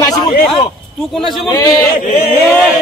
कोणाशी बोलतो तू कोणाशी बोलतो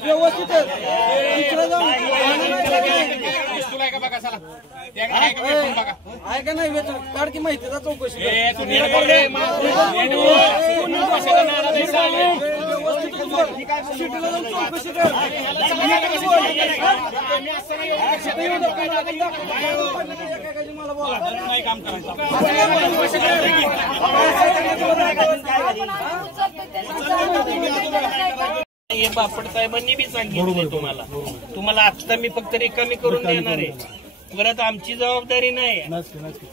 व्यवस्थित ऐका नाही काढ की माहितीचा चौकशी हे बापट साहेबांनी बी सांगितलं तुम्हाला आता मी फक्त रिकामी करून देणार आहे परत आमची जबाबदारी नाही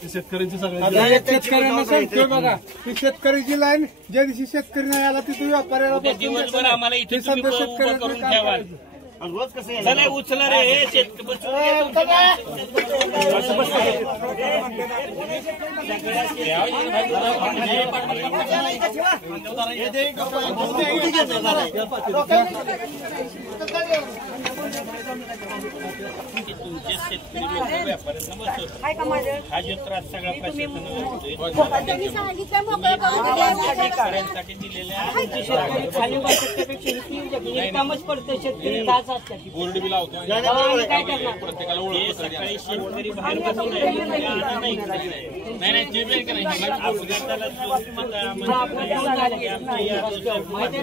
शेतकऱ्यांची शेतकऱ्यांना सांगतोय बघा ती शेतकऱ्याची लाईन ज्या दिवशी शेतकरी नाही आला तिथे व्यापाऱ्याला दिवसभर आम्हाला इथे शेतकरी करून ठेवा रोज कसं चला उचला रे हे शेतकरी तुमचे शेतकरी व्यापाऱ्यांना हा जो त्रास सगळा शेतकऱ्यांसाठी दिलेल्या कामच पडतं शेतकरी बोर्ड बी लावतो प्रत्येकाला ओळख सकाळी शेतकरी बाहेर बसून नाही